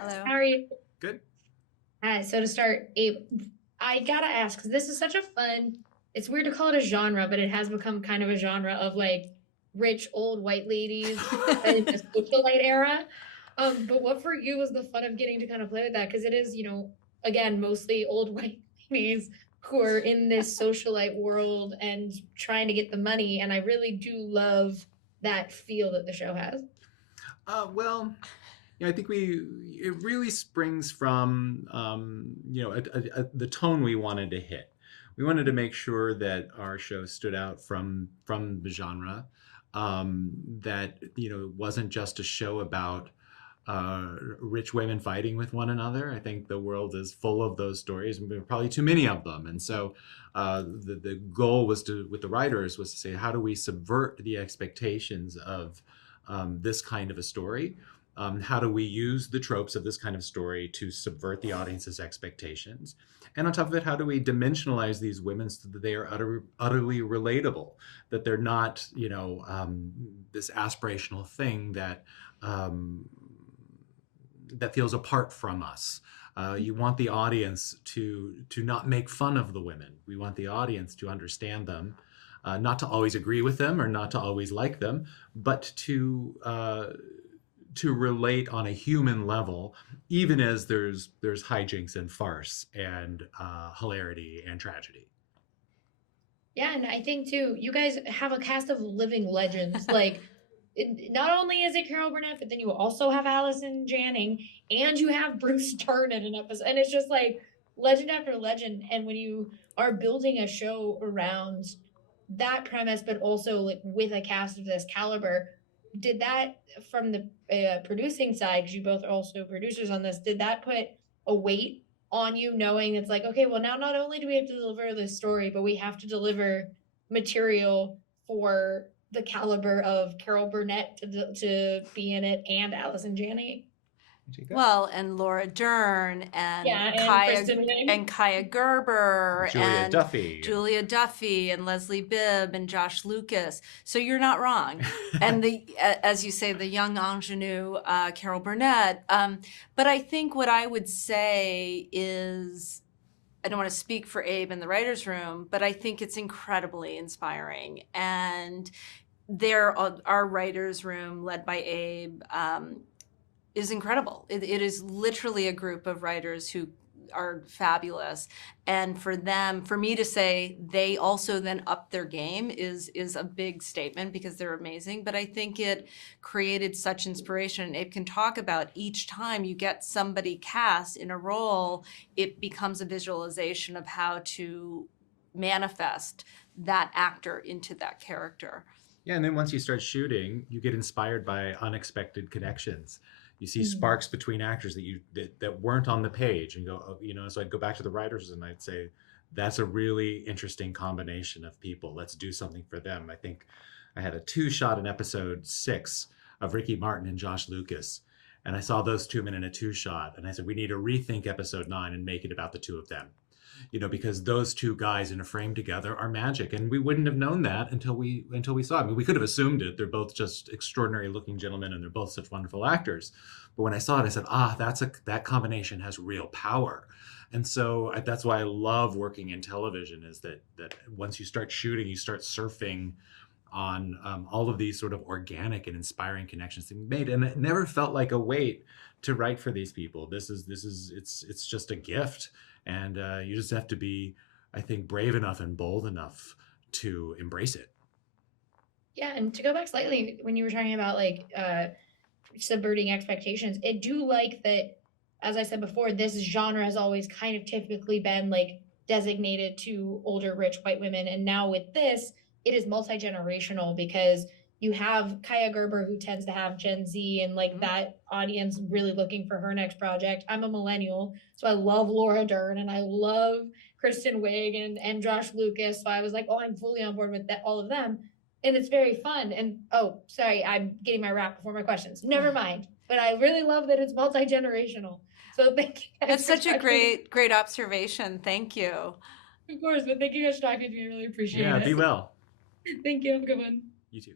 Hello. How are you? Good. Hi. So to start, Abe, I gotta ask because this is such a fun. It's weird to call it a genre, but it has become kind of a genre of like rich old white ladies in the socialite era. But what for you was the fun of getting to kind of play with that? Because it is, again, mostly old white ladies who are in this socialite world and trying to get the money. And I really do love that feel that the show has. Well, I think it really springs from the tone we wanted to hit. We wanted to make sure that our show stood out from the genre. That it wasn't just a show about rich women fighting with one another. I think the world is full of those stories, and there are probably too many of them. And so the goal was with the writers was to say, how do we subvert the expectations of this kind of a story? How do we use the tropes of this kind of story to subvert the audience's expectations? And on top of it, how do we dimensionalize these women so that they are utterly relatable, that they're not, this aspirational thing um, that feels apart from us. You want the audience to not make fun of the women. We want the audience to understand them, not to always agree with them or not to always like them, but to relate on a human level, even as there's hijinks and farce and hilarity and tragedy. Yeah, and I think too, you guys have a cast of living legends. Like, not only is it Carol Burnett, but then you also have Allison Janney, and you have Bruce Dern in an episode, and it's just like legend after legend. And when you are building a show around that premise, but also like with a cast of this caliber, did that from the producing side, because you both are also producers on this, did that put a weight on you knowing it's like, okay, well, now not only do we have to deliver this story, but we have to deliver material for the caliber of Carol Burnett to be in it and Allison Janney? Well, and Laura Dern Yeah, and and Kristen Wiig. Kaya Gerber Julia and Duffy. Julia Duffy and Leslie Bibb and Josh Lucas. So you're not wrong. And as you say, the young ingenue Carol Burnett. But I think what I would say is, I don't want to speak for Abe in the writer's room, but I think it's incredibly inspiring. And our writer's room, led by Abe, is incredible. It is literally a group of writers who are fabulous. And for me to say they also then up their game is a big statement because they're amazing. But I think it created such inspiration. Abe can talk about each time you get somebody cast in a role, it becomes a visualization of how to manifest that actor into that character. Yeah, and then once you start shooting, you get inspired by unexpected connections. You see sparks between actors that weren't on the page, and go, so I'd go back to the writers and I'd say, that's a really interesting combination of people. Let's do something for them. I think I had a 2-shot in episode 6 of Ricky Martin and Josh Lucas, and I saw those 2 men in a 2-shot, and I said, we need to rethink episode 9 and make it about the two of them. Because those two guys in a frame together are magic, and we wouldn't have known that until we saw it. I mean, we could have assumed it. They're both just extraordinary looking gentlemen, and they're both such wonderful actors. But when I saw it, I said, that combination has real power. And so that's why I love working in television, is that once you start shooting, you start surfing on all of these sort of organic and inspiring connections that we made, and it never felt like a weight to write for these people. It's just a gift. And you just have to be, I think, brave enough and bold enough to embrace it. Yeah, and to go back slightly, when you were talking about like subverting expectations, I do like that, as I said before, this genre has always kind of typically been like designated to older rich white women. And now with this, it is multi-generational, because you have Kaya Gerber, who tends to have Gen Z and like that audience really looking for her next project. I'm a millennial, so I love Laura Dern and I love Kristen Wiig and Josh Lucas. So I was like, oh, I'm fully on board with all of them. And it's very fun. And oh, sorry, I'm getting my wrap before my questions. Never mind. But I really love that it's multi-generational. So thank you guys. That's such a great observation. Thank you. Of course, but thank you guys for talking to me. I really appreciate it. Yeah, be well. Thank you. Have a good one. You too.